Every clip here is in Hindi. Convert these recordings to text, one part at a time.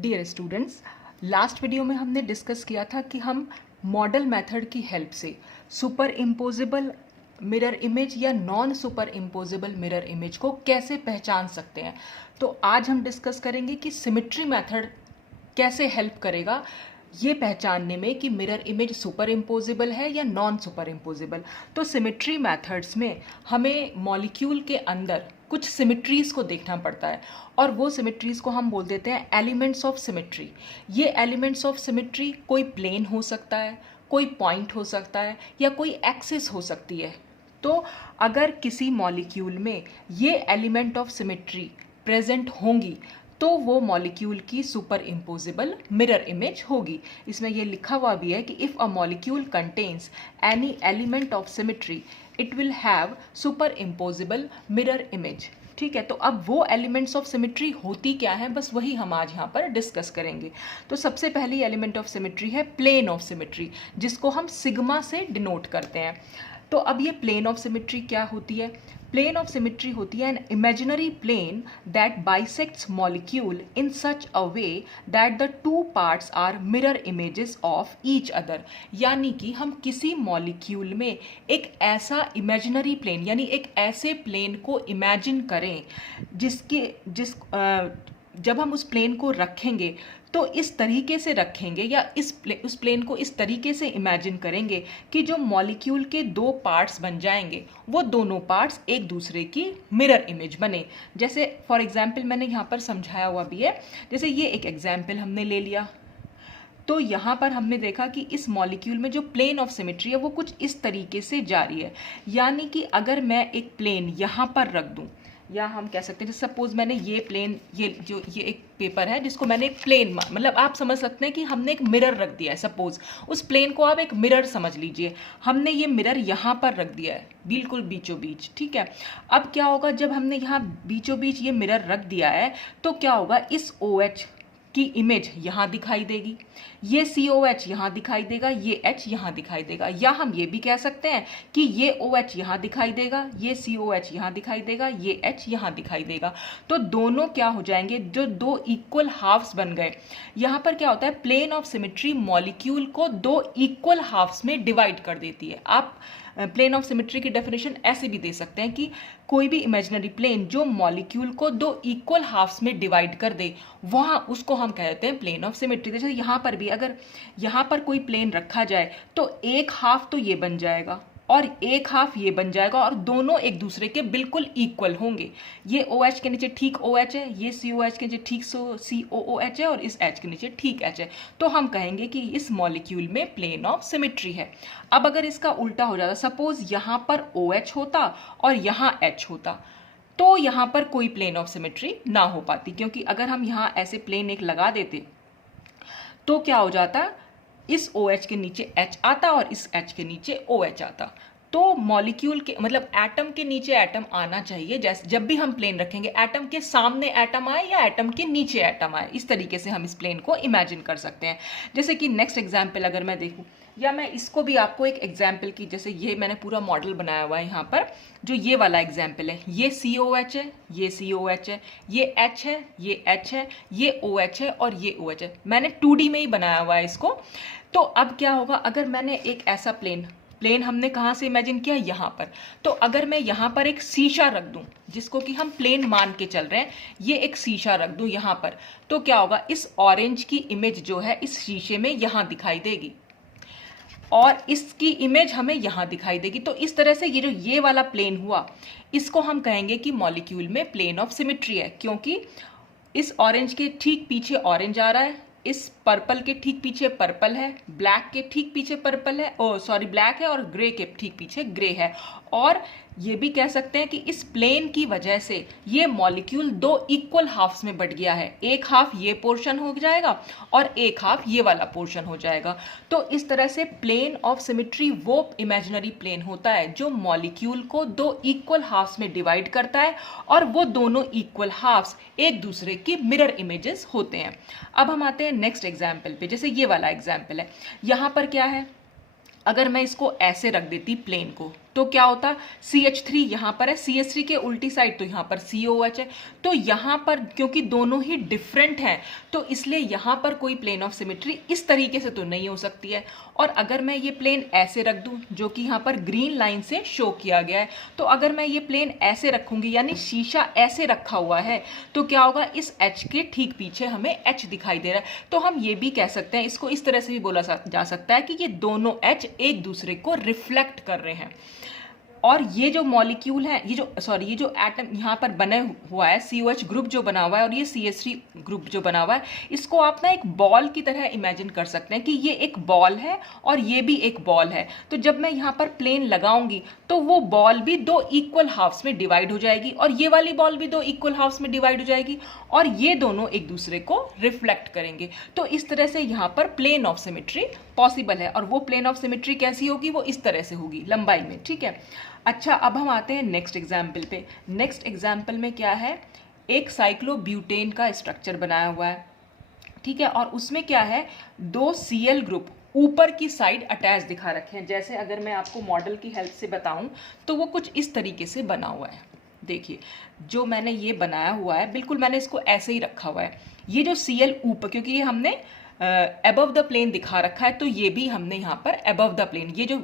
डियर स्टूडेंट्स, लास्ट वीडियो में हमने डिस्कस किया था कि हम मॉडल मेथड की हेल्प से सुपर इम्पोजेबल मिरर इमेज या non super imposable mirror image को कैसे पहचान सकते हैं। तो आज हम डिस्कस करेंगे कि सिमेट्री मेथड कैसे हेल्प करेगा ये पहचानने में कि मिरर इमेज सुपर इम्पोजेबल है या नॉन सुपर इम्पोजेबल। तो सिमेट्री मेथड्स में हमें मॉलिक्यूल के अंदर कुछ सिमेट्रीज को देखना पड़ता है और वो सिमेट्रीज को हम बोल देते हैं एलिमेंट्स ऑफ सिमेट्री। ये एलिमेंट्स ऑफ सिमेट्री कोई प्लेन हो सकता है, कोई पॉइंट हो सकता है या कोई एक्सिस हो सकती है। तो अगर किसी मॉलिक्यूल में ये एलिमेंट ऑफ सिमेट्री प्रेजेंट होंगी तो वो मॉलिक्यूल की सुपर इम्पोजेबल मिरर इमेज होगी। इसमें ये लिखा हुआ भी है कि if a molecule contains any element of symmetry it will have super imposable mirror image. ठीक है, तो अब वो एलिमेंट्स ऑफ सिमेट्री होती क्या है, बस वही हम आज यहाँ पर डिस्कस करेंगे। तो सबसे पहली एलिमेंट ऑफ सिमेट्री है प्लेन ऑफ सिमेट्री, जिसको हम सिग्मा से डिनोट करते हैं। तो अब ये प्लेन ऑफ सिमेट्री क्या होती है? प्लेन ऑफ सिमेट्री होती है an imaginary plane that bisects molecule in such a way that the two parts are mirror images of each other. यानी कि हम किसी मॉलिक्यूल में एक ऐसा इमेजिनरी प्लेन यानी एक ऐसे प्लेन को इमेजिन करें जब हम उस प्लेन को रखेंगे तो इस तरीके से रखेंगे या उस प्लेन को इस तरीके से इमेजिन करेंगे कि जो मॉलिक्यूल के दो पार्ट्स बन जाएंगे वो दोनों पार्ट्स एक दूसरे की मिरर इमेज बने। जैसे फॉर एग्जांपल मैंने यहाँ पर समझाया हुआ भी है, जैसे ये एक एग्जांपल हमने ले लिया। तो यहाँ पर हमने देखा कि इस मॉलिक्यूल में जो प्लेन ऑफ सिमेट्री है वो कुछ इस तरीके से जा रही है। यानी कि अगर मैं एक प्लेन यहाँ पर रख दूँ, या हम कह सकते हैं सपोज मैंने ये प्लेन, ये एक पेपर है जिसको मैंने एक प्लेन, मतलब आप समझ सकते हैं कि हमने एक मिरर रख दिया है। सपोज उस प्लेन को आप एक मिरर समझ लीजिए, हमने ये मिरर यहाँ पर रख दिया है बिल्कुल बीचों बीच। ठीक है, अब क्या होगा जब हमने यहाँ बीचों बीच ये मिरर रख दिया है तो क्या होगा, इस OH की इमेज यहाँ दिखाई देगी, ये COH यहाँ दिखाई देगा, ये H यहाँ दिखाई देगा। या हम ये भी कह सकते हैं कि ये OH यहाँ दिखाई देगा, ये COH यहाँ दिखाई देगा, ये H यहाँ दिखाई देगा। तो दोनों क्या हो जाएंगे, जो दो इक्वल हाफ्स बन गए। यहाँ पर क्या होता है, प्लेन ऑफ सिमेट्री मॉलिक्यूल को दो इक्वल हाफ्स में डिवाइड कर देती है। आप प्लेन ऑफ सिमेट्री की डेफिनेशन ऐसे भी दे सकते हैं कि कोई भी इमेजिनरी प्लेन जो मॉलिक्यूल को दो इक्वल हाफ्स में डिवाइड कर दे, वहाँ उसको हम कहते हैं प्लेन ऑफ सिमेट्री। जैसे यहाँ पर भी अगर यहाँ पर कोई प्लेन रखा जाए तो एक हाफ तो ये बन जाएगा और एक हाफ ये बन जाएगा और दोनों एक दूसरे के बिल्कुल इक्वल होंगे। ये OH के नीचे ठीक OH है, ये COH के नीचे ठीक COOH है और इस H के नीचे ठीक H है। तो हम कहेंगे कि इस मॉलिक्यूल में प्लेन ऑफ सिमेट्री है। अब अगर इसका उल्टा हो जाता, सपोज यहाँ पर OH होता और यहाँ H होता, तो यहाँ पर कोई प्लेन ऑफ सिमेट्री ना हो पाती, क्योंकि अगर हम यहाँ ऐसे प्लेन एक लगा देते तो क्या हो जाता, इस OH के नीचे H आता और इस H के नीचे OH आता। तो मॉलिक्यूल के मतलब एटम के नीचे एटम आना चाहिए। जैसे जब भी हम प्लेन रखेंगे एटम के सामने एटम आए या एटम के नीचे एटम आए, इस तरीके से हम इस प्लेन को इमेजिन कर सकते हैं। जैसे कि नेक्स्ट एग्जाम्पल अगर मैं देखूं, या मैं इसको भी आपको एक एग्जाम्पल की, जैसे ये मैंने पूरा मॉडल बनाया हुआ है यहाँ पर, जो ये वाला एग्जाम्पल है, ये COH है, ये COH है, ये H है, ये H है, ये OH है और ये OH है। मैंने 2D में ही बनाया हुआ है इसको। तो अब क्या होगा, अगर मैंने एक ऐसा प्लेन हमने कहाँ से इमेजिन किया, यहाँ पर। तो अगर मैं यहाँ पर एक शीशा रख दूँ, जिसको कि हम प्लेन मान के चल रहे हैं, ये एक शीशा रख दूँ यहाँ पर, तो क्या होगा, इस ऑरेंज की इमेज जो है इस शीशे में यहाँ दिखाई देगी और इसकी इमेज हमें यहाँ दिखाई देगी। तो इस तरह से ये जो ये वाला प्लेन हुआ, इसको हम कहेंगे कि मॉलिक्यूल में प्लेन ऑफ सिमेट्री है, क्योंकि इस ऑरेंज के ठीक पीछे ऑरेंज आ रहा है, इस पर्पल के ठीक पीछे पर्पल है, ब्लैक के ठीक पीछे पर्पल है, ब्लैक है और ग्रे के ठीक पीछे ग्रे है। और ये भी कह सकते हैं कि इस प्लेन की वजह से ये मॉलिक्यूल दो इक्वल हाफ्स में बट गया है, एक हाफ ये पोर्शन हो जाएगा और एक हाफ ये वाला पोर्शन हो जाएगा। तो इस तरह से प्लेन ऑफ सिमेट्री वो इमेजिनरी प्लेन होता है जो मॉलिक्यूल को दो इक्वल हाफ्स में डिवाइड करता है और वो दोनों इक्वल हाफ्स एक दूसरे की मिरर इमेजेस होते हैं। अब हम आते हैं नेक्स्ट एग्जाम्पल पे, जैसे ये वाला एग्जाम्पल है। यहाँ पर क्या है, अगर मैं इसको ऐसे रख देती प्लेन को, तो क्या होता, CH3 यहाँ पर है, CH3 के उल्टी साइड तो यहाँ पर COH है। तो यहाँ पर क्योंकि दोनों ही डिफरेंट हैं तो इसलिए यहाँ पर कोई प्लेन ऑफ सिमेट्री इस तरीके से तो नहीं हो सकती है। और अगर मैं ये प्लेन ऐसे रख दूँ जो कि यहाँ पर ग्रीन लाइन से शो किया गया है, तो अगर मैं ये प्लेन ऐसे रखूँगी यानी शीशा ऐसे रखा हुआ है तो क्या होगा, इस H के ठीक पीछे हमें H दिखाई दे रहा है। तो हम ये भी कह सकते हैं, इसको इस तरह से भी बोला जा सकता है कि ये दोनों H एक दूसरे को रिफ्लेक्ट कर रहे हैं। और ये जो मॉलिक्यूल है, ये जो एटम यहाँ पर बने हुआ है, COH ग्रुप जो बना हुआ है और ये CH3 ग्रुप जो बना हुआ है, इसको आप ना एक बॉल की तरह इमेजिन कर सकते हैं कि ये एक बॉल है और ये भी एक बॉल है। तो जब मैं यहाँ पर प्लेन लगाऊंगी तो वो बॉल भी दो इक्वल हाफ्स में डिवाइड हो जाएगी और ये वाली बॉल भी दो इक्वल हाफ्स में डिवाइड हो जाएगी और ये दोनों एक दूसरे को रिफ्लेक्ट करेंगे। तो इस तरह से यहाँ पर प्लेन ऑफ सिमेट्री पॉसिबल है। और वो प्लेन ऑफ सिमेट्री कैसी होगी, वो इस तरह से होगी लंबाई में, ठीक है। अच्छा, अब हम आते हैं नेक्स्ट एग्जाम्पल पे। नेक्स्ट एग्जाम्पल में क्या है, एक साइक्लोब्यूटेन का स्ट्रक्चर बनाया हुआ है, ठीक है, और उसमें क्या है, दो Cl ग्रुप ऊपर की साइड अटैच दिखा रखे हैं। जैसे अगर मैं आपको मॉडल की हेल्प से बताऊं तो वो कुछ इस तरीके से बना हुआ है। देखिए जो मैंने ये बनाया हुआ है, बिल्कुल मैंने इसको ऐसे ही रखा हुआ है। ये जो Cl ऊपर, क्योंकि ये हमने अबव द प्लेन दिखा रखा है तो ये भी हमने यहाँ पर अबव द प्लेन, ये जो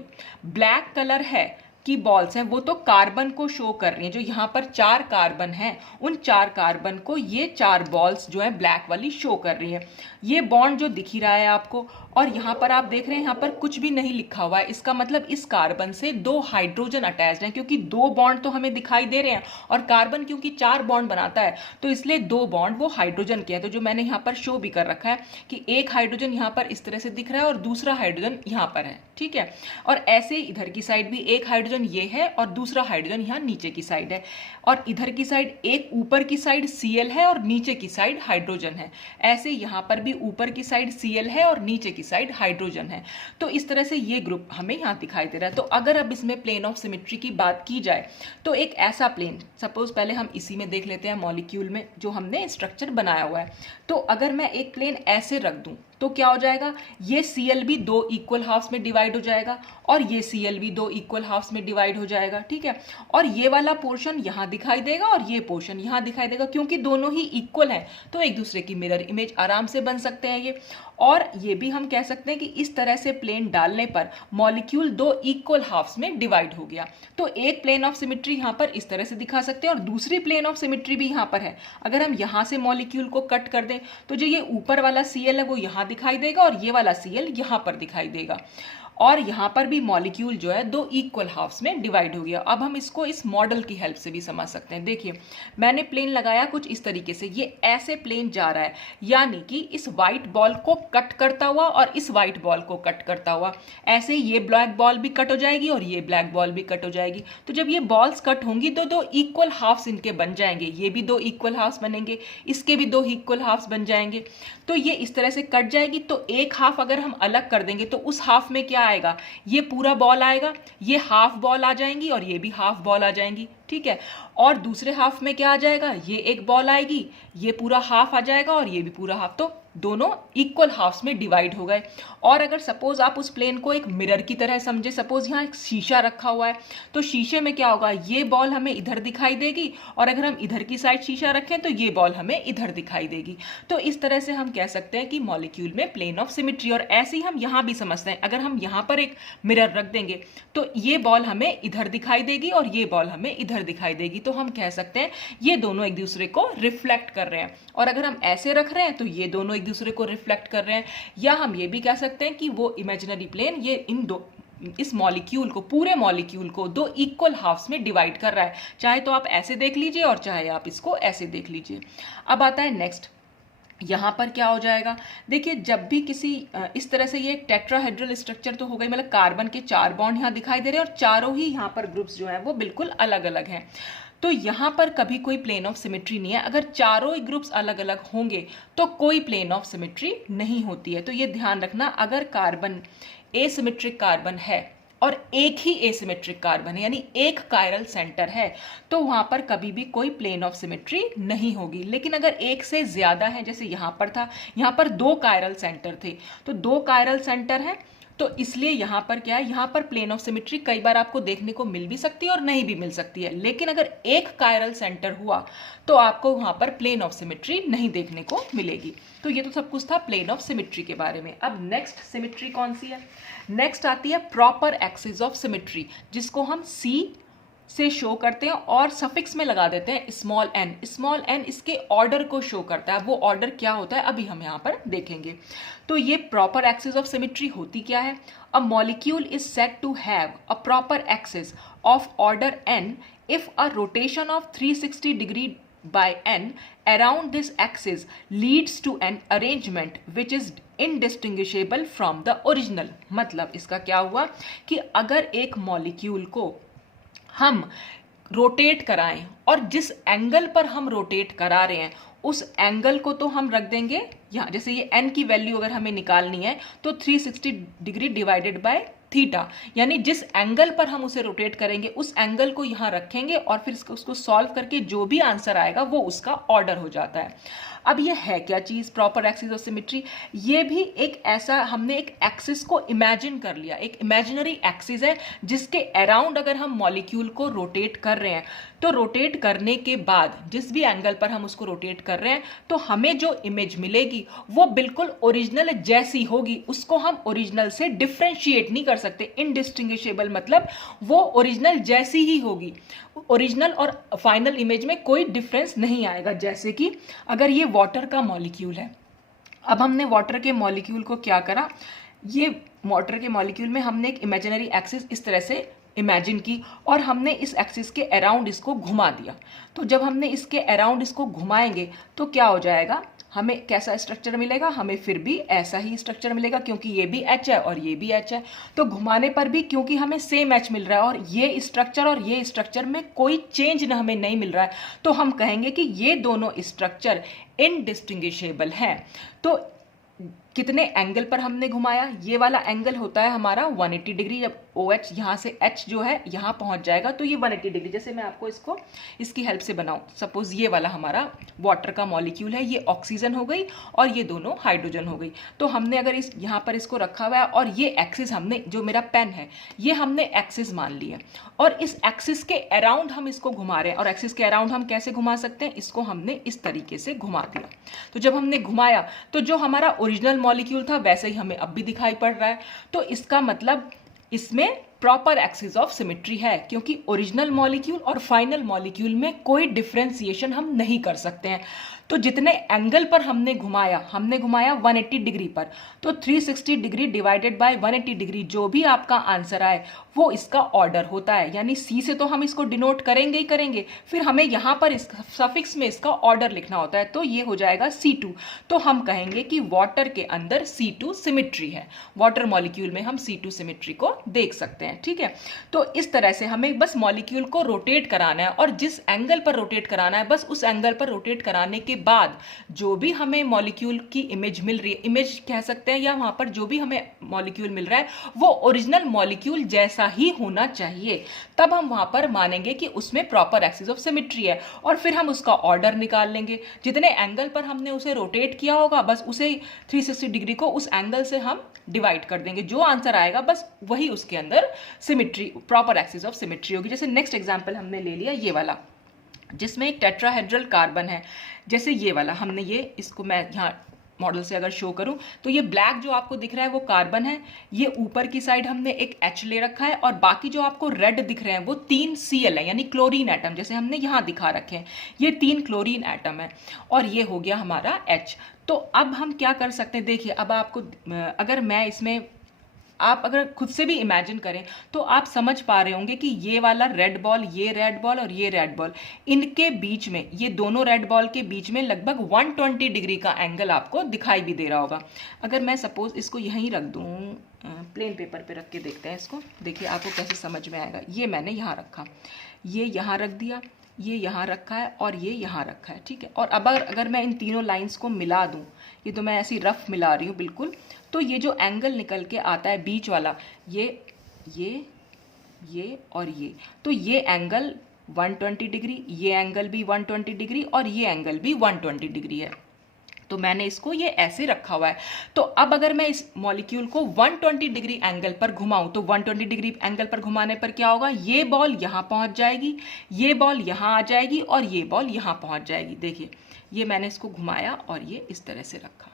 ब्लैक कलर है की बॉल्स हैं वो तो कार्बन को शो कर रही हैं। जो यहाँ पर 4 कार्बन हैं उन 4 कार्बन को ये 4 बॉल्स जो है ब्लैक वाली शो कर रही है। ये बॉन्ड जो दिख ही रहा है आपको, और यहाँ पर आप देख रहे हैं यहाँ पर कुछ भी नहीं लिखा हुआ है। इसका मतलब इस कार्बन से 2 हाइड्रोजन अटैच्ड हैं, क्योंकि 2 बॉन्ड तो हमें दिखाई दे रहे हैं और कार्बन क्योंकि 4 बॉन्ड बनाता है तो इसलिए 2 बॉन्ड वो हाइड्रोजन के हैं। तो जो मैंने यहाँ पर शो भी कर रखा है कि एक हाइड्रोजन यहाँ पर इस तरह से दिख रहा है और दूसरा हाइड्रोजन यहाँ पर है, ठीक है। और ऐसे इधर की साइड भी एक हाइड्रोजन ये है और दूसरा हाइड्रोजन यहाँ नीचे की साइड है, और इधर की साइड एक ऊपर की साइड Cl है और नीचे की साइड हाइड्रोजन है। ऐसे यहाँ पर भी ऊपर की साइड Cl है और नीचे की साइड हाइड्रोजन है। तो इस तरह से ये ग्रुप हमें यहाँ दिखाई दे रहा है। तो अगर अब इसमें प्लेन ऑफ सिमेट्री की बात की जाए तो एक ऐसा प्लेन, सपोज पहले हम इसी में देख लेते हैं मॉलिक्यूल में जो हमने स्ट्रक्चर बनाया हुआ है। तो अगर मैं एक प्लेन ऐसे रख दूं तो क्या हो जाएगा, ये Cl भी 2 इक्वल हाफ्स में डिवाइड हो जाएगा और ये Cl भी 2 इक्वल हाफ्स में डिवाइड हो जाएगा, ठीक है। और ये वाला पोर्शन यहाँ दिखाई देगा और ये पोर्शन यहाँ दिखाई देगा, क्योंकि दोनों ही इक्वल हैं तो एक दूसरे की मिरर इमेज आराम से बन सकते हैं ये। और ये भी हम कह सकते हैं कि इस तरह से प्लेन डालने पर मॉलिक्यूल 2 इक्वल हाफ्स में डिवाइड हो गया। तो एक प्लेन ऑफ सिमेट्री यहाँ पर इस तरह से दिखा सकते हैं और दूसरी प्लेन ऑफ सिमेट्री भी यहाँ पर है। अगर हम यहाँ से मॉलिक्यूल को कट कर दें तो जो ये ऊपर वाला Cl है वो यहाँ दिखाई देगा और ये वाला Cl यहाँ पर दिखाई देगा, और यहाँ पर भी मॉलिक्यूल जो है 2 इक्वल हाफ्स में डिवाइड हो गया। अब हम इसको इस मॉडल की हेल्प से भी समझ सकते हैं। देखिए मैंने प्लेन लगाया कुछ इस तरीके से, ये ऐसे प्लेन जा रहा है, यानी कि इस वाइट बॉल को कट करता हुआ और इस वाइट बॉल को कट करता हुआ, ऐसे ही ये ब्लैक बॉल भी कट हो जाएगी और ये ब्लैक बॉल भी कट हो जाएगी। तो जब ये बॉल्स कट होंगी तो 2 इक्वल हाफ्स इनके बन जाएंगे, ये भी 2 इक्वल हाफ्स बनेंगे, इसके भी 2 इक्वल हाफ्स बन जाएंगे। तो ये इस तरह से कट जाएगी। तो एक हाफ अगर हम अलग कर देंगे तो उस हाफ में क्या आएगा, ये पूरा बॉल आएगा, ये हाफ बॉल आ जाएंगी और ये भी हाफ बॉल आ जाएंगी, ठीक है। और दूसरे हाफ में क्या आ जाएगा, ये एक बॉल आएगी, ये पूरा हाफ आ जाएगा और ये भी पूरा हाफ। तो दोनों इक्वल हाफ्स में डिवाइड हो गए। और अगर सपोज आप उस प्लेन को एक मिरर की तरह समझे, सपोज यहाँ एक शीशा रखा हुआ है तो शीशे में क्या होगा, ये बॉल हमें इधर दिखाई देगी और अगर हम इधर की साइड शीशा रखें तो ये बॉल हमें इधर दिखाई देगी। तो इस तरह से हम कह सकते हैं कि मॉलिक्यूल में प्लेन ऑफ सिमेट्री। और ऐसे ही हम यहाँ भी समझते हैं, अगर हम यहाँ पर एक मिरर रख देंगे तो ये बॉल हमें इधर दिखाई देगी और ये बॉल हमें इधर दिखाई देगी। तो हम कह सकते हैं ये दोनों एक दूसरे को रिफ्लेक्ट कर रहे हैं। और अगर हम ऐसे रख रहे हैं तो ये दोनों एक दूसरे को रिफ्लेक्ट कर रहे हैं। या हम ये भी कह सकते हैं कि वो इमेजिनरी प्लेन ये इस मॉलिक्यूल को, पूरे मॉलिक्यूल को 2 इक्वल हाफ्स में डिवाइड कर रहा है। चाहे तो आप ऐसे देख लीजिए और चाहे आप इसको ऐसे देख लीजिए। अब आता है नेक्स्ट, यहाँ पर क्या हो जाएगा, देखिए जब भी किसी इस तरह से, ये एक टेट्राहेड्रल स्ट्रक्चर तो हो गई, मतलब कार्बन के 4 बॉन्ड यहाँ दिखाई दे रहे हैं और चारों ही यहाँ पर ग्रुप्स जो हैं वो बिल्कुल अलग अलग हैं। तो यहाँ पर कभी कोई प्लेन ऑफ सिमेट्री नहीं है। अगर चारों ही ग्रुप्स अलग अलग होंगे तो कोई प्लेन ऑफ सिमेट्री नहीं होती है। तो ये ध्यान रखना, अगर कार्बन एसिमेट्रिक कार्बन है और एक ही एसिमेट्रिक कार्बन है, यानी एक कायरल सेंटर है, तो वहां पर कभी भी कोई प्लेन ऑफ सिमेट्री नहीं होगी। लेकिन अगर एक से ज्यादा है, जैसे यहां पर था, यहां पर 2 कायरल सेंटर थे, तो 2 कायरल सेंटर है तो इसलिए यहाँ पर क्या है, यहाँ पर प्लेन ऑफ सिमेट्री कई बार आपको देखने को मिल भी सकती है और नहीं भी मिल सकती है, लेकिन अगर एक कायरल सेंटर हुआ तो आपको वहाँ पर प्लेन ऑफ सिमेट्री नहीं देखने को मिलेगी। तो ये तो सब कुछ था प्लेन ऑफ सिमेट्री के बारे में। अब नेक्स्ट सिमेट्री कौन सी है? नेक्स्ट आती है प्रॉपर एक्सिस ऑफ सिमेट्री, जिसको हम सी से शो करते हैं और सफिक्स में लगा देते हैं स्मॉल एन। स्मॉल एन इसके ऑर्डर को शो करता है। वो ऑर्डर क्या होता है अभी हम यहाँ पर देखेंगे। तो ये प्रॉपर एक्सिस ऑफ सिमेट्री होती क्या है? A molecule is said to have a proper axis of order n if a rotation of 360 degree by n around this axis leads to an arrangement which is indistinguishable from the original। मतलब इसका क्या हुआ कि अगर एक मॉलिक्यूल को हम रोटेट कराएं और जिस एंगल पर हम रोटेट करा रहे हैं उस एंगल को तो हम रख देंगे यहाँ, जैसे ये n की वैल्यू अगर हमें निकालनी है तो 360 डिग्री डिवाइडेड बाय थीटा, यानी जिस एंगल पर हम उसे रोटेट करेंगे उस एंगल को यहाँ रखेंगे और फिर उसको सॉल्व करके जो भी आंसर आएगा वो उसका ऑर्डर हो जाता है। अब ये है क्या चीज़ प्रॉपर एक्सिस ऑफ सिमेट्री? ये भी एक ऐसा, हमने एक एक्सिस को इमेजिन कर लिया, एक इमेजिनरी एक्सिस है जिसके अराउंड अगर हम मॉलिक्यूल को रोटेट कर रहे हैं तो रोटेट करने के बाद जिस भी एंगल पर हम उसको रोटेट कर रहे हैं तो हमें जो इमेज मिलेगी वो बिल्कुल ओरिजिनल जैसी होगी। उसको हम ओरिजिनल से डिफ्रेंशिएट नहीं कर सकते, इनडिस्टिंग्विशेबल, मतलब वो ओरिजिनल जैसी ही होगी। ओरिजिनल और फाइनल इमेज में कोई डिफरेंस नहीं आएगा। जैसे कि अगर ये वाटर का मॉलिक्यूल है, अब हमने वाटर के मॉलिक्यूल को क्या करा, ये वाटर के मॉलिक्यूल में हमने एक इमेजिनरी एक्सिस इस तरह से इमेजिन की और हमने इस एक्सिस के अराउंड इसको घुमा दिया। तो जब हमने इसके अराउंड इसको घुमाएंगे तो क्या हो जाएगा, हमें कैसा स्ट्रक्चर मिलेगा? हमें फिर भी ऐसा ही स्ट्रक्चर मिलेगा क्योंकि ये भी एच है और ये भी एच है। तो घुमाने पर भी क्योंकि हमें सेम एच मिल रहा है और ये स्ट्रक्चर में कोई चेंज ना हमें नहीं मिल रहा है, तो हम कहेंगे कि ये दोनों स्ट्रक्चर इनडिस्टिंग्विशेबल है। तो कितने एंगल पर हमने घुमाया? ये वाला एंगल होता है हमारा 180 डिग्री। जब ओ एच यहाँ से एच जो है यहाँ पहुँच जाएगा तो ये 180 डिग्री। जैसे मैं आपको इसको इसकी हेल्प से बनाऊँ, सपोज ये वाला हमारा वाटर का मॉलिक्यूल है, ये ऑक्सीजन हो गई और ये दोनों हाइड्रोजन हो गई। तो हमने अगर इस यहाँ पर इसको रखा हुआ है और ये एक्सिस हमने, जो मेरा पेन है ये हमने एक्सिस मान लिया और इस एक्सिस के अराउंड हम इसको घुमा रहे हैं। और एक्सिस के अराउंड हम कैसे घुमा सकते हैं? इसको हमने इस तरीके से घुमा दिया। तो जब हमने घुमाया तो जो हमारा ओरिजिनल मॉलिक्यूल था वैसे ही हमें अब भी दिखाई पड़ रहा है। तो इसका मतलब इसमें प्रॉपर एक्सिस ऑफ सिमेट्री है, क्योंकि ओरिजिनल मॉलिक्यूल और फाइनल मॉलिक्यूल में कोई डिफरेंशिएशन हम नहीं कर सकते हैं। तो जितने एंगल पर हमने घुमाया 180 डिग्री पर, तो 360 डिग्री डिवाइडेड बाय 180 डिग्री जो भी आपका आंसर आए वो इसका ऑर्डर होता है। यानी सी से तो हम इसको डिनोट करेंगे ही करेंगे, फिर हमें यहाँ पर इस सफिक्स में इसका ऑर्डर लिखना होता है, तो ये हो जाएगा C2। तो हम कहेंगे कि वाटर के अंदर C2 सिमेट्री है, वाटर मॉलिक्यूल में हम C2 सिमेट्री को देख सकते हैं। ठीक है, तो इस तरह से हमें बस मॉलिक्यूल को रोटेट कराना है और जिस एंगल पर रोटेट कराना है बस उस एंगल पर रोटेट कराने के बाद जो भी हमें मॉलिक्यूल की इमेज मिल रही है, इमेज कह सकते हैं, या वहां पर जो भी हमें मॉलिक्यूल मिल रहा है वो ओरिजिनल मॉलिक्यूल जैसा ही होना चाहिए, तब हम वहां पर मानेंगे कि उसमें प्रॉपर एक्सिस ऑफ सिमेट्री है और फिर हम उसका ऑर्डर निकाल लेंगे। जितने एंगल पर हमने उसे रोटेट किया होगा बस उसे 360 डिग्री को उस एंगल से हम डिवाइड कर देंगे, जो आंसर आएगा बस वही उसके अंदर symmetry, proper axis of symmetry होगी। जैसे नेक्स्ट एग्जांपल हमने ले लिया ये वाला, जिसमें एक टेट्राहेड्रल कार्बन है। जैसे ये वाला हमने इसको मैं यहाँ मॉडल से अगर शो करूं तो ये ब्लैक जो आपको दिख रहा है वो कार्बन है, ये ऊपर की साइड हमने एक H ले रखा है और बाकी जो आपको रेड दिख रहे हैं वो 3 Cl है, यानी क्लोरीन एटम, जैसे हमने यहाँ दिखा रखे हैं, ये 3 क्लोरीन एटम है और ये हो गया हमारा H। तो अब हम क्या कर सकते हैं, देखिए अब आपको अगर मैं इसमें आप अगर खुद से भी इमेजिन करें तो आप समझ पा रहे होंगे कि ये वाला रेड बॉल, ये रेड बॉल और ये रेड बॉल, इनके बीच में, ये दोनों रेड बॉल के बीच में लगभग 120 डिग्री का एंगल आपको दिखाई भी दे रहा होगा। अगर मैं सपोज इसको यहीं रख दूं, प्लेन पेपर पे रख के देखते हैं इसको, देखिए आपको कैसे समझ में आएगा। ये मैंने यहाँ रखा, ये यहाँ रख दिया, ये यहाँ रखा है और ये यहाँ रखा है। ठीक है, और अब अगर मैं इन तीनों लाइंस को मिला दूं, ये तो मैं ऐसी रफ मिला रही हूँ बिल्कुल, तो ये जो एंगल निकल के आता है बीच वाला, ये और ये, तो ये एंगल 120 डिग्री, ये एंगल भी 120 डिग्री और ये एंगल भी 120 डिग्री है। तो मैंने इसको ये ऐसे रखा हुआ है। तो अब अगर मैं इस मॉलिक्यूल को 120 डिग्री एंगल पर घुमाऊं तो 120 डिग्री एंगल पर घुमाने पर क्या होगा, ये बॉल यहां पहुंच जाएगी, ये बॉल यहां आ जाएगी और ये बॉल यहां पहुंच जाएगी। देखिए ये मैंने इसको घुमाया और ये इस तरह से रखा,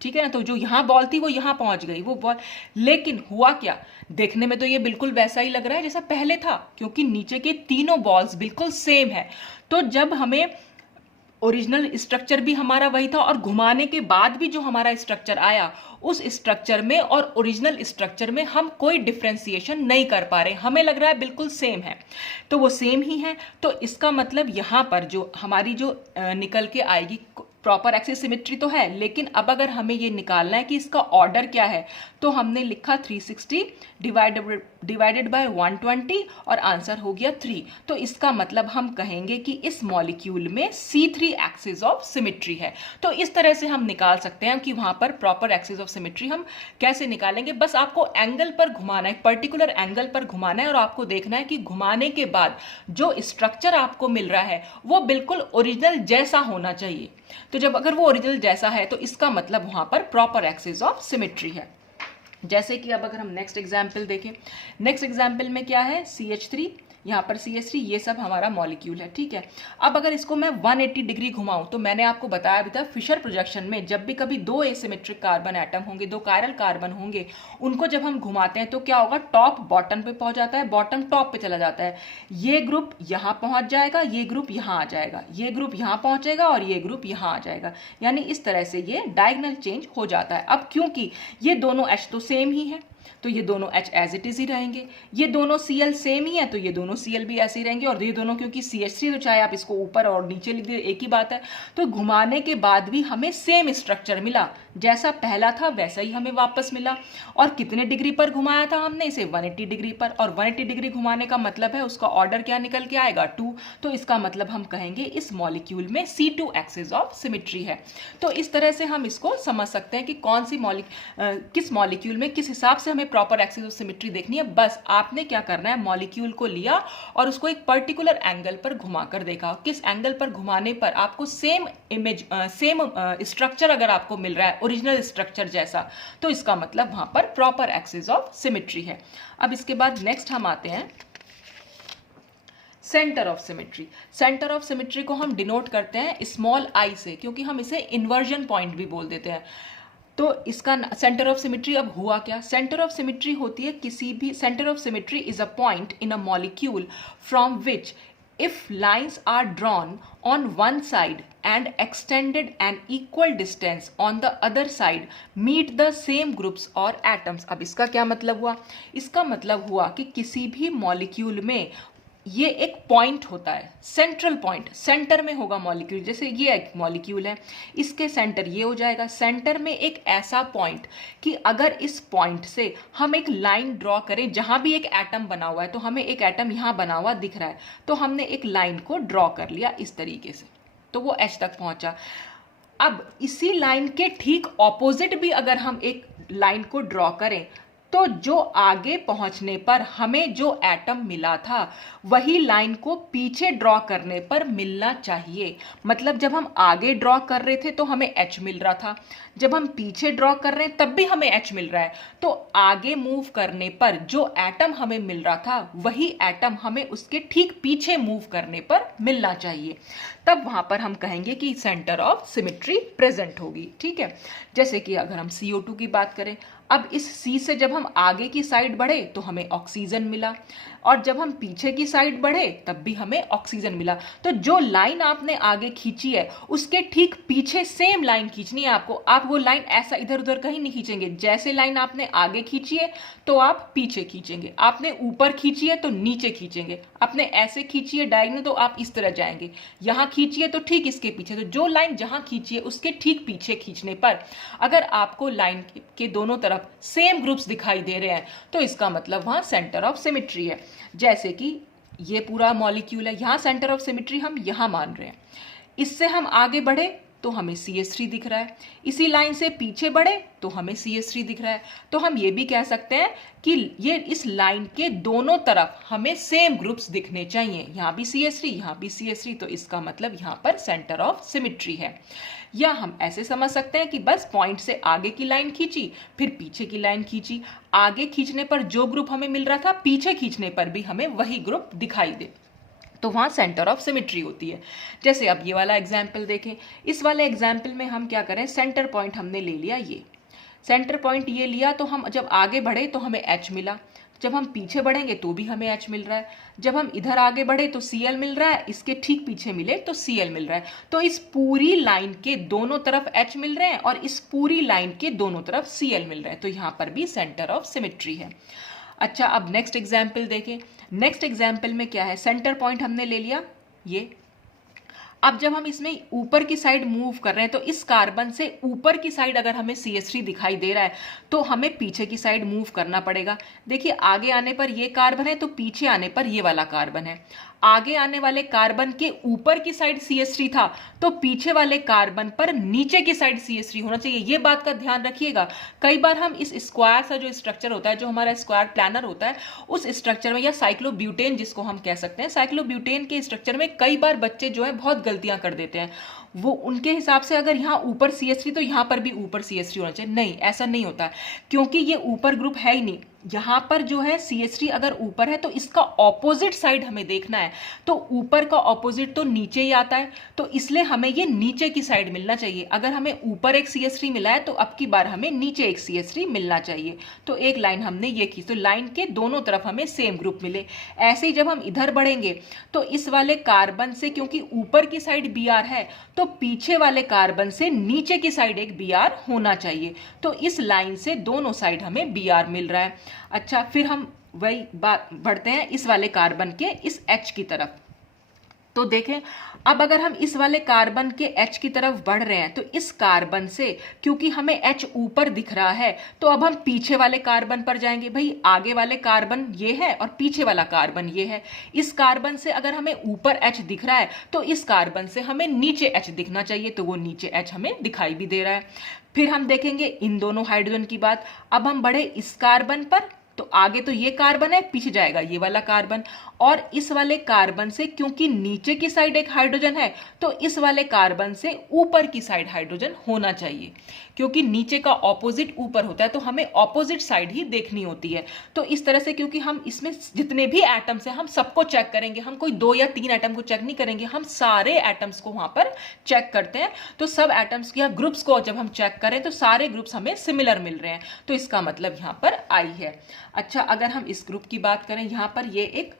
ठीक है ना। तो जो यहां बॉल थी वो यहां पहुंच गई वो बॉल, लेकिन हुआ क्या, देखने में तो ये बिल्कुल वैसा ही लग रहा है जैसा पहले था, क्योंकि नीचे के तीनों बॉल्स बिल्कुल सेम है। तो जब हमें ओरिजिनल स्ट्रक्चर भी हमारा वही था और घुमाने के बाद भी जो हमारा स्ट्रक्चर आया, उस स्ट्रक्चर में और ओरिजिनल स्ट्रक्चर में हम कोई डिफ्रेंसिएशन नहीं कर पा रहे, हमें लग रहा है बिल्कुल सेम है। तो वो सेम ही है, तो इसका मतलब यहां पर जो हमारी जो निकल के आएगी प्रॉपर एक्सिस सिमेट्री तो है, लेकिन अब अगर हमें ये निकालना है कि इसका ऑर्डर क्या है, तो हमने लिखा 360 डिवाइडेड बाय 120 और आंसर हो गया 3। तो इसका मतलब हम कहेंगे कि इस मॉलिक्यूल में C3 एक्सिस ऑफ सिमेट्री है। तो इस तरह से हम निकाल सकते हैं कि वहां पर प्रॉपर एक्सिस ऑफ सिमेट्री हम कैसे निकालेंगे। बस आपको एंगल पर घुमाना है, पर्टिकुलर एंगल पर घुमाना है और आपको देखना है कि घुमाने के बाद जो स्ट्रक्चर आपको मिल रहा है वो बिल्कुल ओरिजिनल जैसा होना चाहिए। तो जब अगर वो ओरिजिनल जैसा है तो इसका मतलब वहां पर प्रॉपर एक्सिस ऑफ सिमेट्री है। जैसे कि अब अगर हम नेक्स्ट एग्जाम्पल देखें, नेक्स्ट एग्जाम्पल में क्या है, CH3, यहाँ पर CH3, ये सब हमारा मॉलिक्यूल है, ठीक है। अब अगर इसको मैं 180 डिग्री घुमाऊं तो मैंने आपको बताया भी था फिशर प्रोजेक्शन में जब भी कभी दो एसिमेट्रिक कार्बन एटम होंगे, दो कायरल कार्बन होंगे, उनको जब हम घुमाते हैं तो क्या होगा, टॉप बॉटम पे पहुंच जाता है, बॉटम टॉप पे चला जाता है। ये ग्रुप यहाँ पहुंच जाएगा, ये ग्रुप यहाँ आ जाएगा, ये ग्रुप यहाँ पहुंचेगा और ये ग्रुप यहाँ आ जाएगा, यानी इस तरह से ये डायगोनल चेंज हो जाता है। अब क्योंकि ये दोनों H तो सेम ही है तो ये दोनों H एज इट इज ही रहेंगे, ये दोनों Cl सेम ही है तो ये दोनों Cl भी ऐसे ही रहेंगे, और ये दोनों क्योंकि CH3 तो चाहे आप इसको ऊपर और नीचे लिख दीजिए एक ही बात है। तो घुमाने के बाद भी हमें सेम स्ट्रक्चर मिला, जैसा पहला था वैसा ही हमें वापस मिला। और कितने डिग्री पर घुमाया था हमने इसे, 180 डिग्री पर, और 180 डिग्री घुमाने का मतलब है उसका ऑर्डर क्या निकल के आएगा, 2। तो इसका मतलब हम कहेंगे इस मॉलिक्यूल में C2 एक्सिस ऑफ सिमेट्री है। तो इस तरह से हम इसको समझ सकते हैं कि कौन सी किस मॉलिक्यूल में किस हिसाब से हमें प्रॉपर एक्सिस ऑफ सिमेट्री देखनी है। बस आपने क्या करना है, मॉलिक्यूल को लिया और उसको एक पर्टिकुलर एंगल पर घुमाकर देखा, किस एंगल पर घुमाने पर आपको सेम इमेज, सेम स्ट्रक्चर अगर आपको मिल रहा है ओरिजिनल स्ट्रक्चर जैसा, तो इसका मतलब वहां पर प्रॉपर एक्सिस ऑफ सिमेट्री है। अब इसके बाद नेक्स्ट हम आते हैं centre of symmetry. Centre of symmetry को हम डिनोट करते हैं स्मॉल आई से, क्योंकि हम इसे इन्वर्जन पॉइंट भी बोल देते हैं। तो इसका सेंटर ऑफ सिमेट्री अब हुआ क्या, सेंटर ऑफ सिमेट्री होती है किसी भी, centre of symmetry is a point in a molecule from which if lines are drawn on one side and extended an equal distance on the other side meet the same groups or atoms। अब इसका क्या मतलब हुआ, इसका मतलब हुआ कि किसी भी मॉलिक्यूल में ये एक पॉइंट होता है, सेंट्रल पॉइंट, सेंटर में होगा मॉलिक्यूल। जैसे ये एक मॉलिक्यूल है, इसके सेंटर ये हो जाएगा, सेंटर में एक ऐसा पॉइंट कि अगर इस पॉइंट से हम एक लाइन ड्रॉ करें, जहां भी एक एटम बना हुआ है, तो हमें एक एटम यहां बना हुआ दिख रहा है, तो हमने एक लाइन को ड्रॉ कर लिया इस तरीके से, तो वो H तक पहुंचा। अब इसी लाइन के ठीक ऑपोजिट भी अगर हम एक लाइन को ड्रॉ करें, तो जो आगे पहुंचने पर हमें जो एटम मिला था वही लाइन को पीछे ड्रॉ करने पर मिलना चाहिए। मतलब जब हम आगे ड्रॉ कर रहे थे तो हमें H मिल रहा था, जब हम पीछे ड्रॉ कर रहे हैं तब भी हमें H मिल रहा है। तो आगे मूव करने पर जो एटम हमें मिल रहा था वही एटम हमें उसके ठीक पीछे मूव करने पर मिलना चाहिए, तब वहां पर हम कहेंगे कि सेंटर ऑफ सिमेट्री प्रेजेंट होगी। ठीक है, जैसे कि अगर हम CO2 की बात करें, अब इस C से जब हम आगे की साइड बढ़े तो हमें ऑक्सीजन मिला, और जब हम पीछे की साइड बढ़े तब भी हमें ऑक्सीजन मिला। तो जो लाइन आपने आगे खींची है उसके ठीक पीछे सेम लाइन खींचनी है आपको। आप वो लाइन ऐसा इधर उधर कहीं नहीं खींचेंगे, जैसे लाइन आपने आगे खींची है तो आप पीछे खींचेंगे, आपने ऊपर खींची है तो नीचे खींचेंगे, आपने ऐसे खींची है डायगोनल तो आप इस तरह जाएंगे, यहां खींची है तो ठीक इसके पीछे। तो जो लाइन जहां खींची है उसके ठीक पीछे खींचने पर अगर आपको लाइन के दोनों तरफ सेम ग्रुप्स दिखाई दे रहे हैं तो इसका मतलब वहां सेंटर ऑफ सिमेट्री है। जैसे कि ये पूरा मॉलिक्यूल है, यहां सेंटर ऑफ सिमेट्री हम यहां मान रहे हैं, इससे हम आगे बढ़े तो हमें CH3 दिख रहा है, इसी लाइन से पीछे बढ़े तो हमें CH3 दिख रहा है। तो हम ये भी कह सकते हैं कि ये इस लाइन के दोनों तरफ हमें सेम ग्रुप्स दिखने चाहिए, यहाँ भी CH3 यहाँ भी CH3, तो इसका मतलब यहाँ पर सेंटर ऑफ सिमेट्री है। या हम ऐसे समझ सकते हैं कि बस पॉइंट से आगे की लाइन खींची, फिर पीछे की लाइन खींची, आगे खींचने पर जो ग्रुप हमें मिल रहा था पीछे खींचने पर भी हमें वही ग्रुप दिखाई दे, तो वहाँ सेंटर ऑफ सिमेट्री होती है। जैसे अब ये वाला एग्जाम्पल देखें, इस वाले एग्जाम्पल में हम क्या करें, सेंटर पॉइंट हमने ले लिया, ये सेंटर पॉइंट ये लिया, तो हम जब आगे बढ़े तो हमें H मिला, जब हम पीछे बढ़ेंगे तो भी हमें H मिल रहा है, जब हम इधर आगे बढ़े तो Cl मिल रहा है, इसके ठीक पीछे मिले तो Cl मिल रहा है। तो इस पूरी लाइन के दोनों तरफ H मिल रहे हैं और इस पूरी लाइन के दोनों तरफ Cl मिल रहे हैं, तो यहाँ पर भी सेंटर ऑफ सिमेट्री है। अच्छा, अब नेक्स्ट एग्जाम्पल देखें। नेक्स्ट एग्जाम्पल में क्या है, सेंटर पॉइंट हमने ले लिया ये। अब जब हम इसमें ऊपर की साइड मूव कर रहे हैं तो इस कार्बन से ऊपर की साइड अगर हमें CH3 दिखाई दे रहा है तो हमें पीछे की साइड मूव करना पड़ेगा। देखिए, आगे आने पर ये कार्बन है तो पीछे आने पर ये वाला कार्बन है। आगे आने वाले कार्बन के ऊपर की साइड CH3 था तो पीछे वाले कार्बन पर नीचे की साइड CH3 होना चाहिए। ये बात का ध्यान रखिएगा। कई बार हम इस स्क्वायर सा जो स्ट्रक्चर होता है, जो हमारा स्क्वायर प्लानर होता है, उस स्ट्रक्चर में, या साइक्लोब्यूटेन जिसको हम कह सकते हैं, साइक्लोब्यूटेन के स्ट्रक्चर में कई बार बच्चे जो है बहुत गलतियां कर देते हैं। वो उनके हिसाब से अगर यहाँ ऊपर CH3 तो यहाँ पर भी ऊपर CH3 होना चाहिए। नहीं, ऐसा नहीं होता, क्योंकि ये ऊपर ग्रुप है ही नहीं। यहाँ पर जो है CH3 अगर ऊपर है तो इसका ऑपोजिट साइड हमें देखना है, तो ऊपर का ऑपोजिट तो नीचे ही आता है, तो इसलिए हमें ये नीचे की साइड मिलना चाहिए। अगर हमें ऊपर एक CH3 मिला है तो अब की बार हमें नीचे एक CH3 मिलना चाहिए। तो एक लाइन हमने ये की, तो लाइन के दोनों तरफ हमें सेम ग्रुप मिले। ऐसे ही जब हम इधर बढ़ेंगे तो इस वाले कार्बन से, क्योंकि ऊपर की साइड Br है, तो पीछे वाले कार्बन से नीचे की साइड एक Br होना चाहिए। तो इस लाइन से दोनों साइड हमें Br मिल रहा है। अच्छा, फिर हम वही बात बढ़ते हैं इस वाले कार्बन के इस H की तरफ। तो देखें, अब अगर हम इस वाले कार्बन के H की तरफ बढ़ रहे हैं तो इस कार्बन से, क्योंकि हमें H ऊपर दिख रहा है, तो अब हम पीछे वाले कार्बन पर जाएंगे। भाई, आगे वाले कार्बन ये है और पीछे वाला कार्बन ये है। इस कार्बन से अगर हमें ऊपर H दिख रहा है तो इस कार्बन से हमें नीचे H दिखना चाहिए, तो वो नीचे H हमें दिखाई भी दे रहा है। फिर हम देखेंगे इन दोनों हाइड्रोजन की बात। अब हम बढ़े इस कार्बन पर, तो आगे तो ये कार्बन है, पीछे जाएगा ये वाला कार्बन, और इस वाले कार्बन से, क्योंकि नीचे की साइड एक हाइड्रोजन है, तो इस वाले कार्बन से ऊपर की साइड हाइड्रोजन होना चाहिए, क्योंकि नीचे का ऑपोजिट ऊपर होता है, तो हमें ऑपोजिट साइड ही देखनी होती है। तो इस तरह से, क्योंकि हम इसमें जितने भी एटम्स हैं हम सबको चेक करेंगे, हम कोई 2 या 3 एटम को चेक नहीं करेंगे, हम सारे एटम्स को वहां पर चेक करते हैं। तो सब एटम्स या ग्रुप्स को जब हम चेक करें तो सारे ग्रुप्स हमें सिमिलर मिल रहे हैं, तो इसका मतलब यहाँ पर I है। अच्छा, अगर हम इस ग्रुप की बात करें, यहाँ पर ये एक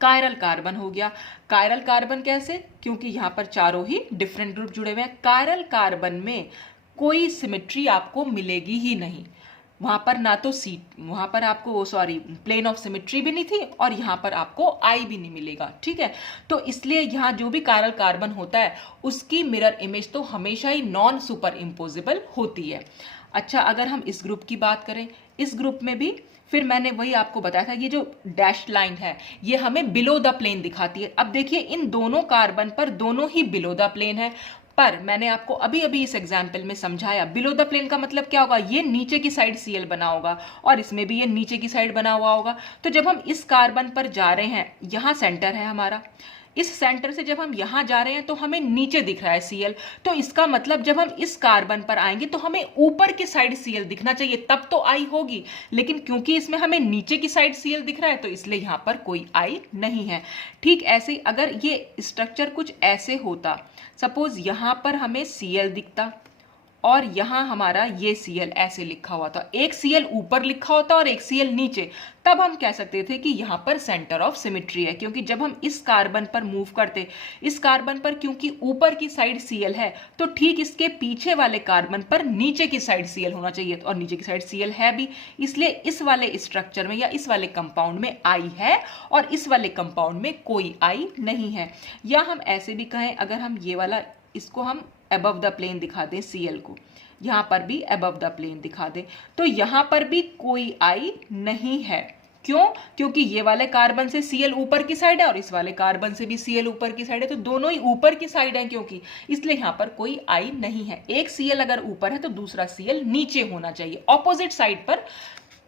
कायरल कार्बन हो गया। कायरल कार्बन कैसे? क्योंकि यहाँ पर चारों ही डिफरेंट ग्रुप जुड़े हुए हैं। कायरल कार्बन में कोई सिमेट्री आपको मिलेगी ही नहीं, वहां पर ना तो वहां पर आपको प्लेन ऑफ सिमेट्री भी नहीं थी, और यहाँ पर आपको I भी नहीं मिलेगा। ठीक है, तो इसलिए यहाँ जो भी कायरल कार्बन होता है उसकी मिरर इमेज तो हमेशा ही नॉन सुपर इम्पोजिबल होती है। अच्छा, अगर हम इस ग्रुप की बात करें, इस ग्रुप में भी फिर मैंने वही आपको बताया था, ये जो डैश लाइन है ये हमें बिलो द प्लेन दिखाती है। अब देखिए, इन दोनों कार्बन पर दोनों ही बिलो द प्लेन है, पर मैंने आपको अभी अभी इस एग्जाम्पल में समझाया बिलो द प्लेन का मतलब क्या होगा, ये नीचे की साइड Cl बना होगा और इसमें भी ये नीचे की साइड बना हुआ होगा। तो जब हम इस कार्बन पर जा रहे हैं, यहाँ सेंटर है हमारा, इस सेंटर से जब हम यहां जा रहे हैं तो हमें नीचे दिख रहा है Cl, तो इसका मतलब जब हम इस कार्बन पर आएंगे तो हमें ऊपर की साइड Cl दिखना चाहिए, तब तो I होगी। लेकिन क्योंकि इसमें हमें नीचे की साइड Cl दिख रहा है तो इसलिए यहां पर कोई I नहीं है। ठीक ऐसे ही अगर ये स्ट्रक्चर कुछ ऐसे होता, सपोज यहां पर हमें Cl दिखता और यहाँ हमारा ये Cl ऐसे लिखा हुआ था, एक Cl ऊपर लिखा होता और एक Cl नीचे, तब हम कह सकते थे कि यहाँ पर सेंटर ऑफ सिमेट्री है। क्योंकि जब हम इस कार्बन पर मूव करते, इस कार्बन पर क्योंकि ऊपर की साइड Cl है, तो ठीक इसके पीछे वाले कार्बन पर नीचे की साइड Cl होना चाहिए, और नीचे की साइड Cl है भी, इसलिए इस वाले स्ट्रक्चर में या इस वाले कंपाउंड में I है और इस वाले कंपाउंड में कोई I नहीं है। या हम ऐसे भी कहें, अगर हम ये वाला, इसको हम अबव द प्लेन दिखा दें Cl को, यहाँ पर भी अबव द प्लेन दिखा दें, तो यहाँ पर भी कोई I नहीं है। क्यों? क्योंकि ये वाले कार्बन से Cl ऊपर की साइड है और इस वाले कार्बन से भी Cl ऊपर की साइड है, तो दोनों ही ऊपर की साइड है क्योंकि, इसलिए यहां पर कोई I नहीं है। एक Cl अगर ऊपर है तो दूसरा Cl नीचे होना चाहिए, ऑपोजिट साइड पर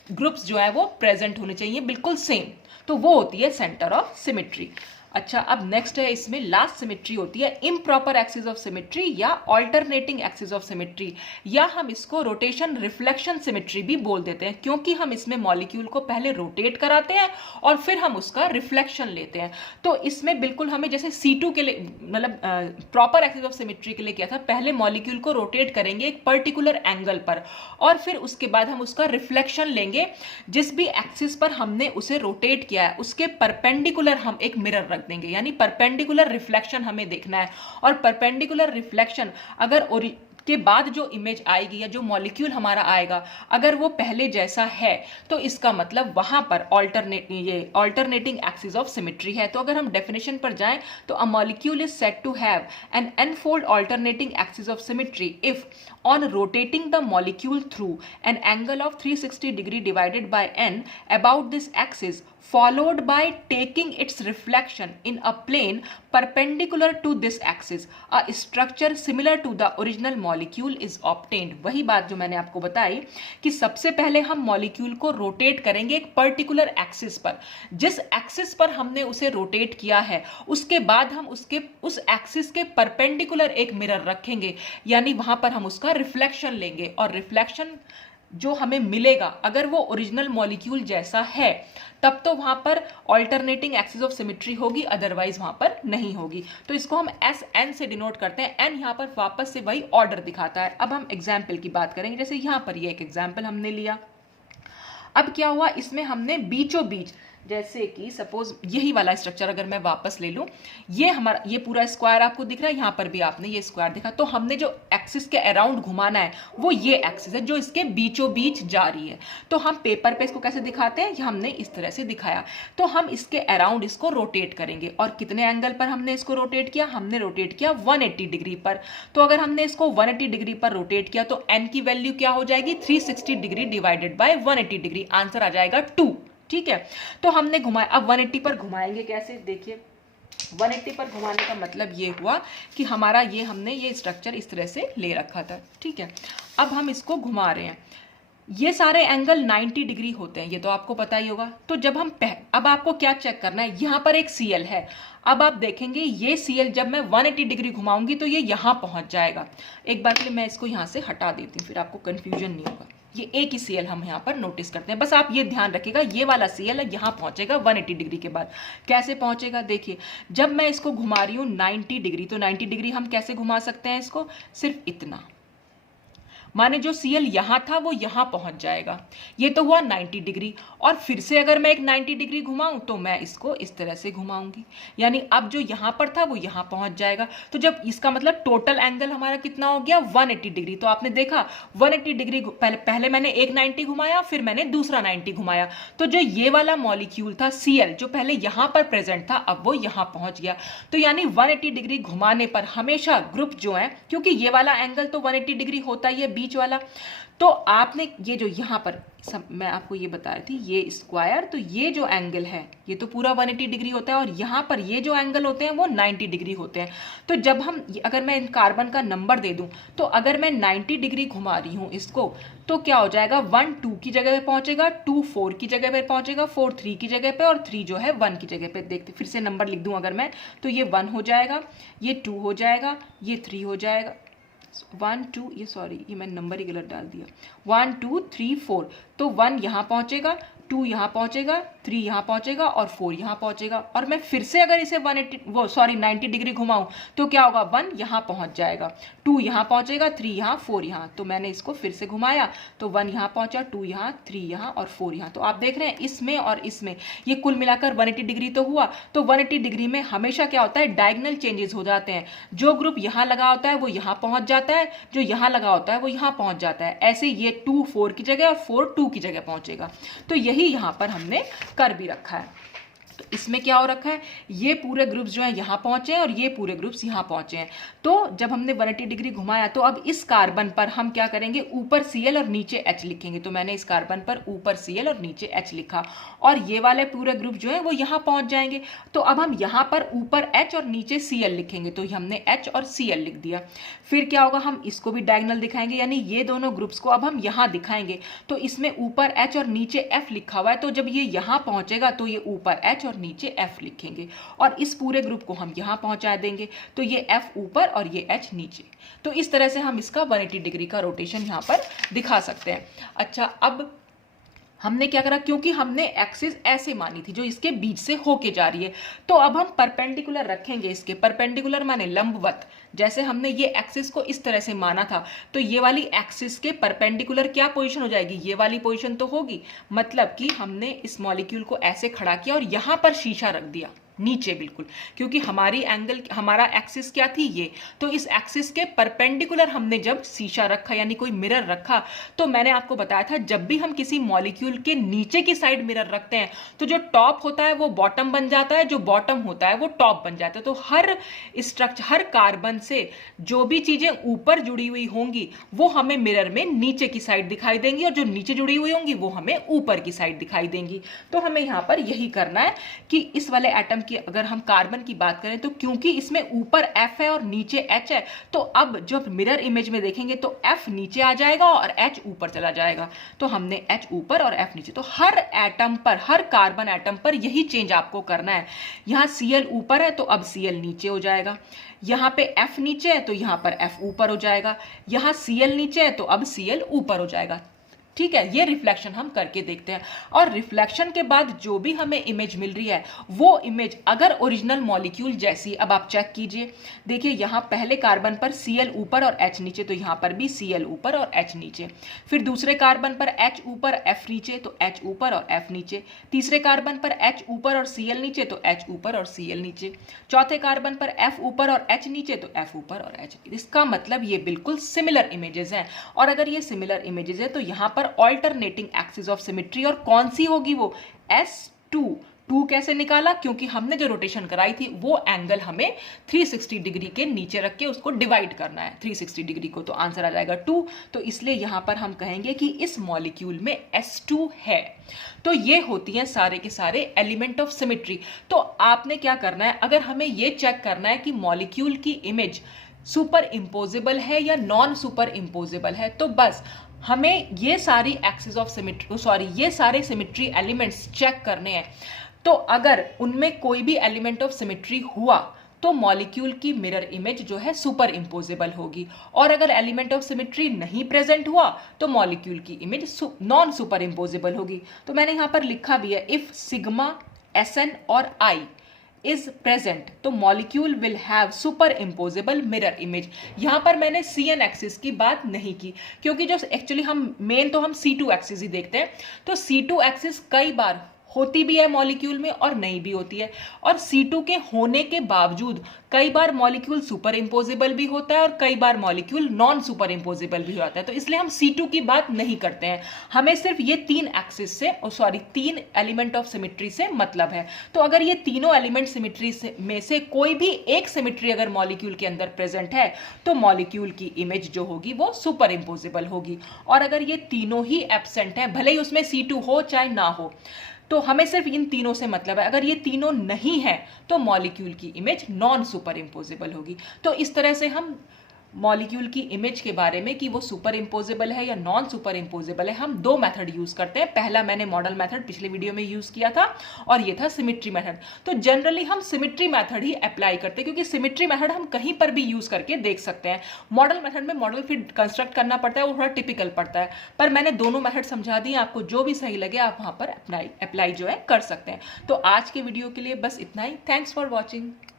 ग्रुप्स जो है वो प्रेजेंट होने चाहिए, बिल्कुल सेम। तो वो होती है सेंटर ऑफ सिमेट्री। अच्छा, अब नेक्स्ट है, इसमें लास्ट सिमेट्री होती है इम्प्रॉपर एक्सिस ऑफ सिमेट्री या ऑल्टरनेटिंग एक्सिस ऑफ सिमेट्री, या हम इसको रोटेशन रिफ्लेक्शन सिमेट्री भी बोल देते हैं, क्योंकि हम इसमें मॉलिक्यूल को पहले रोटेट कराते हैं और फिर हम उसका रिफ्लेक्शन लेते हैं। तो इसमें बिल्कुल हमें जैसे C2 के लिए, मतलब प्रॉपर एक्सिस ऑफ सिमेट्री के लिए क्या था, पहले मॉलिक्यूल को रोटेट करेंगे एक पर्टिकुलर एंगल पर और फिर उसके बाद हम उसका रिफ्लेक्शन लेंगे, जिस भी एक्सिस पर हमने उसे रोटेट किया है उसके परपेंडिकुलर हम एक मिरर रख देंगे, यानी परपेंडिकुलर रिफ्लेक्शन हमें देखना है। और परपेंडिकुलर रिफ्लेक्शन अगर के बाद जो इमेज आएगी या जो मॉलिक्यूल हमारा आएगा अगर वो पहले जैसा है तो इसका मतलब वहां पर ऑल्टरनेटिंग एक्सिस ऑफ सिमेट्री है। तो अगर हम डेफिनेशन पर जाएं तो a molecule is said to have an n-fold alternating axis of symmetry if on rotating the molecule through an angle of 360 degree divided by n about this axis followed by taking its reflection in a plane perpendicular to this axis, a structure similar to the original molecule is obtained। वही बात जो मैंने आपको बताई कि सबसे पहले हम मॉलिक्यूल को रोटेट करेंगे एक पर्टिकुलर एक्सिस पर, जिस एक्सिस पर हमने उसे रोटेट किया है उसके बाद हम उस एक्सिस के परपेंडिकुलर एक मिरर रखेंगे, यानी वहां पर हम उसका रिफ्लेक्शन लेंगे और रिफ्लेक्शन जो हमें मिलेगा अगर वो ओरिजिनल मॉलिक्यूल जैसा है तब तो वहां पर ऑल्टरनेटिंग एक्सिस ऑफ सिमेट्री होगी, अदरवाइज वहां पर नहीं होगी। तो इसको हम SN से डिनोट करते हैं। N यहां पर वापस से वही ऑर्डर दिखाता है। अब हम एग्जाम्पल की बात करेंगे, जैसे यहां पर ये एक एग्जाम्पल हमने लिया। अब क्या हुआ, इसमें हमने बीचों बीच, जैसे कि सपोज यही वाला स्ट्रक्चर अगर मैं वापस ले लूं, ये हमारा ये पूरा स्क्वायर आपको दिख रहा है, यहां पर भी आपने ये स्क्वायर देखा, तो हमने जो एक्सिस के अराउंड घुमाना है वो ये एक्सिस है जो इसके बीचों बीच जा रही है। तो हम पेपर पे इसको कैसे दिखाते हैं, ये हमने इस तरह से दिखाया। तो हम इसके अराउंड इसको रोटेट करेंगे और कितने एंगल पर हमने इसको रोटेट किया, हमने रोटेट किया 180 डिग्री पर। तो अगर हमने इसको 180 डिग्री पर रोटेट किया तो n की वैल्यू क्या हो जाएगी, 360 degree divided by 180 degree, answer आ जाएगा 2। ठीक है, तो हमने घुमाया। अब 180 पर घुमाएंगे कैसे, देखिए 180 पर घुमाने का मतलब ये हुआ कि हमारा हमने ये स्ट्रक्चर इस तरह से ले रखा था। ठीक है, अब हम इसको घुमा रहे हैं, ये सारे एंगल 90 डिग्री होते हैं, ये तो आपको पता ही होगा। तो जब हम अब आपको क्या चेक करना है, यहां पर एक Cl है। अब आप देखेंगे ये Cl जब मैं 180 डिग्री घुमाऊंगी तो ये यहां पहुंच जाएगा। एक बार के लिए मैं इसको यहां से हटा देती हूं, फिर आपको कंफ्यूजन नहीं होगा। ये एक ही Cl हम यहाँ पर नोटिस करते हैं, बस आप ये ध्यान रखिएगा, ये वाला Cl है यहाँ पहुंचेगा 180 डिग्री के बाद। कैसे पहुंचेगा, देखिए जब मैं इसको घुमा रही हूँ 90 डिग्री, तो 90 डिग्री हम कैसे घुमा सकते हैं इसको, सिर्फ इतना, माने जो Cl यहां था वो यहां पहुंच जाएगा। ये तो हुआ 90 डिग्री। और फिर से अगर मैं एक 90 डिग्री घुमाऊं तो मैं इसको इस तरह से घुमाऊंगी, यानी अब जो यहां पर था वो यहां पहुंच जाएगा। तो जब इसका मतलब टोटल एंगल हमारा कितना हो गया, 180 डिग्री। तो आपने देखा 180 डिग्री पहले मैंने एक 90 घुमाया, फिर मैंने दूसरा 90 घुमाया, तो जो ये वाला मॉलिक्यूल था Cl जो पहले यहां पर प्रेजेंट था अब वो यहां पहुंच गया। तो यानी 180 डिग्री घुमाने पर हमेशा ग्रुप जो है, क्योंकि ये वाला एंगल तो 180 डिग्री होता ही है बीच वाला, तो आपने ये जो यहां पर मैं आपको ये बता रही थी, ये स्क्वायर, तो ये जो एंगल है ये तो पूरा 180 डिग्री होता है और यहाँ पर ये जो एंगल होते हैं वो 90 डिग्री होते हैं। तो जब हम अगर मैं इन कार्बन का नंबर दे दूं तो अगर मैं 90 डिग्री घुमा रही हूं इसको तो क्या हो जाएगा, 1 2 की जगह पे पहुंचेगा, 2 4 की जगह पे पहुंचेगा, 4 3 की जगह पे और 3 जो है 1 की जगह पे। देखते फिर से नंबर लिख दूं अगर मैं, तो ये 1 हो जाएगा, ये 2 हो जाएगा, ये 3 हो जाएगा, 1 2, ये सॉरी ये मैंने नंबर ही गलत डाल दिया, 1 2 3 4। तो 1 यहाँ पहुंचेगा, 2 यहाँ पहुंचेगा, 3 यहाँ पहुंचेगा और 4 यहाँ पहुंचेगा। और मैं फिर से अगर इसे 90 डिग्री घुमाऊं तो क्या होगा, 1 यहाँ पहुंच जाएगा, 2 यहाँ पहुंचेगा, 3 यहाँ, 4 यहाँ। तो मैंने इसको फिर से घुमाया तो 1 यहाँ पहुंचा, 2 यहाँ, 3 यहाँ और 4 यहाँ। तो आप देख रहे हैं इसमें और इसमें ये कुल मिलाकर 180 डिग्री तो हुआ। तो 180 डिग्री में हमेशा क्या होता है, डायगोनल चेंजेस हो जाते हैं। जो ग्रुप यहाँ लगा होता है वो यहाँ पहुंच जाता है, जो यहाँ लगा होता है वो यहाँ पहुंच जाता है। ऐसे ये 2 4 की जगह और 4 2 की जगह पहुंचेगा। तो यही यहाँ पर हमने कर भी रखा है। तो इसमें क्या हो रखा है, ये पूरे ग्रुप्स जो हैं यहाँ पहुंचे हैं और ये पूरे ग्रुप्स यहाँ पहुंचे हैं। तो जब हमने 180 डिग्री घुमाया तो अब इस कार्बन पर हम क्या करेंगे, ऊपर Cl और नीचे H लिखेंगे। तो मैंने इस कार्बन पर ऊपर Cl और नीचे H लिखा और ये वाले पूरे ग्रुप जो है वो यहाँ पहुंच जाएंगे। तो अब हम यहाँ पर ऊपर H और नीचे Cl लिखेंगे। तो हमने H और Cl लिख दिया। फिर क्या होगा, हम इसको भी डायगोनल दिखाएंगे, यानी ये दोनों ग्रुप्स को अब हम यहाँ दिखाएंगे। तो इसमें ऊपर H और नीचे F लिखा हुआ है, तो जब ये यहाँ पहुंचेगा तो ये ऊपर H और नीचे F लिखेंगे और इस पूरे ग्रुप को हम यहाँ पहुंचा देंगे। तो ये F ऊपर और ये H नीचे। तो इस तरह से हम इसका 180 डिग्री का रोटेशन यहाँ पर दिखा सकते हैं। अच्छा, अब हमने क्या करा, क्योंकि हमने एक्सिस ऐसे मानी थी जो इसके बीच से होके जा रही है, तो अब हम परपेंडिकुलर रखेंगे इसके। परपेंडिकुलर माने लंबवत। जैसे हमने ये एक्सिस को इस तरह से माना था, तो ये वाली एक्सिस के परपेंडिकुलर क्या पोजीशन हो जाएगी, ये वाली पोजीशन तो होगी। मतलब कि हमने इस मॉलिक्यूल को ऐसे खड़ा किया और यहां पर शीशा रख दिया नीचे बिल्कुल, क्योंकि हमारा एक्सिस क्या थी, ये। तो इस एक्सिस के परपेंडिकुलर हमने जब शीशा रखा यानी कोई मिरर रखा, तो मैंने आपको बताया था जब भी हम किसी मॉलिक्यूल के नीचे की साइड मिरर रखते हैं तो जो टॉप होता है वो बॉटम बन जाता है, जो बॉटम होता है वो टॉप बन जाता है। तो हर स्ट्रक्चर, हर कार्बन से जो भी चीजें ऊपर जुड़ी हुई होंगी वो हमें मिरर में नीचे की साइड दिखाई देंगी और जो नीचे जुड़ी हुई होंगी वो हमें ऊपर की साइड दिखाई देंगी। तो हमें यहां पर यही करना है कि इस वाले एटम की अगर हम कार्बन की बात करें तो क्योंकि इसमें ऊपर F है और नीचे H है, तो अब जब मिरर इमेज में देखेंगे तो F नीचे आ जाएगा और H ऊपर चला जाएगा। तो हमने H ऊपर और F नीचे। तो हर एटम पर, हर कार्बन एटम पर यही चेंज आपको करना है। यहां Cl ऊपर है तो अब Cl नीचे हो जाएगा, यहां पे F नीचे है तो यहां पर F ऊपर हो जाएगा, यहां Cl नीचे है तो अब Cl ऊपर हो जाएगा। ठीक है, ये रिफ्लेक्शन हम करके देखते हैं। और रिफ्लेक्शन के बाद जो भी हमें इमेज मिल रही है वो इमेज अगर ओरिजिनल मॉलिक्यूल जैसी, अब आप चेक कीजिए, देखिए यहाँ पहले कार्बन पर Cl ऊपर और H नीचे, तो यहाँ पर भी Cl ऊपर और H नीचे। फिर दूसरे कार्बन पर H ऊपर F नीचे, तो H ऊपर और F नीचे। तीसरे कार्बन पर H ऊपर और Cl नीचे, तो H ऊपर और Cl नीचे। चौथे कार्बन पर F ऊपर और H नीचे, तो F ऊपर और H। इसका मतलब ये बिल्कुल सिमिलर इमेजेस हैं। और अगर ये सिमिलर इमेजेस है तो यहाँ पर ऑल्टरनेटिंग एक्सिस ऑफ सिमेट्री, और कौन सी होगी वो, S2। 2 कैसे निकाला, क्योंकि हमने जो रोटेशन कराई थी वो एंगल हमें 360 डिग्री के नीचे रख के उसको डिवाइड करना है 360 डिग्री को, तो आंसर आ जाएगा 2। तो इसलिए यहां पर हम कहेंगे कि इस मॉलिक्यूल में S2 है। तो ये होती हैं सारे के सारे एलिमेंट ऑफ सिमेट्री। तो आपने क्या करना है, अगर हमें ये चेक करना है कि मॉलिक्यूल की इमेज सुपर इम्पोजेबल है या नॉन सुपर इम्पोजेबल है, तो बस हमें ये सारी एक्सिस ऑफ सिमेट्री, ये सारे सिमेट्री एलिमेंट्स चेक करने हैं। तो अगर उनमें कोई भी एलिमेंट ऑफ सिमेट्री हुआ तो मॉलिक्यूल की मिरर इमेज जो है सुपर इम्पोजेबल होगी, और अगर एलिमेंट ऑफ सिमेट्री नहीं प्रेजेंट हुआ तो मॉलिक्यूल की इमेज नॉन सुपर इम्पोजेबल होगी। तो मैंने यहां पर लिखा भी है, इफ सिग्मा Sn और I is present तो molecule will have super imposable mirror image. यहां पर मैंने CN एक्सिस की बात नहीं की, क्योंकि जो एक्चुअली हम C2 एक्सिस ही देखते हैं। तो C2 एक्सिस कई बार होती भी है मॉलिक्यूल में और नहीं भी होती है, और C2 के होने के बावजूद कई बार मॉलिक्यूल सुपर इम्पोजेबल भी होता है और कई बार मॉलिक्यूल नॉन सुपर इम्पोजेबल भी होता है। तो इसलिए हम C2 की बात नहीं करते हैं, हमें सिर्फ ये 3 एक्सिस से, 3 एलिमेंट ऑफ सिमेट्री से मतलब है। तो अगर ये तीनों एलिमेंट सिमेट्री में से कोई भी एक सिमेट्री अगर मॉलिक्यूल के अंदर प्रेजेंट है तो मॉलिक्यूल की इमेज जो होगी वो सुपर इम्पोजेबल होगी। और अगर ये तीनों ही एब्सेंट हैं, भले ही उसमें C2 हो चाहे ना हो, तो हमें सिर्फ इन तीनों से मतलब है। अगर ये तीनों नहीं है तो मॉलिक्यूल की इमेज नॉन सुपर इम्पोजेबल होगी। तो इस तरह से हम मॉलिक्यूल की इमेज के बारे में कि वो सुपर इम्पोजेबल है या नॉन सुपर इम्पोजेबल है, हम 2 मेथड यूज करते हैं। पहला मैंने मॉडल मेथड पिछले वीडियो में यूज किया था और ये था सिमेट्री मेथड। तो जनरली हम सिमेट्री मेथड ही अप्लाई करते हैं, क्योंकि सिमेट्री मेथड हम कहीं पर भी यूज करके देख सकते हैं। मॉडल मेथड में मॉडल फिर कंस्ट्रक्ट करना पड़ता है, वो थोड़ा टिपिकल पड़ता है। पर मैंने दोनों मेथड समझा दिए, आपको जो भी सही लगे आप वहां पर अप्लाई जो है कर सकते हैं। तो आज के वीडियो के लिए बस इतना ही। Thanks for watching.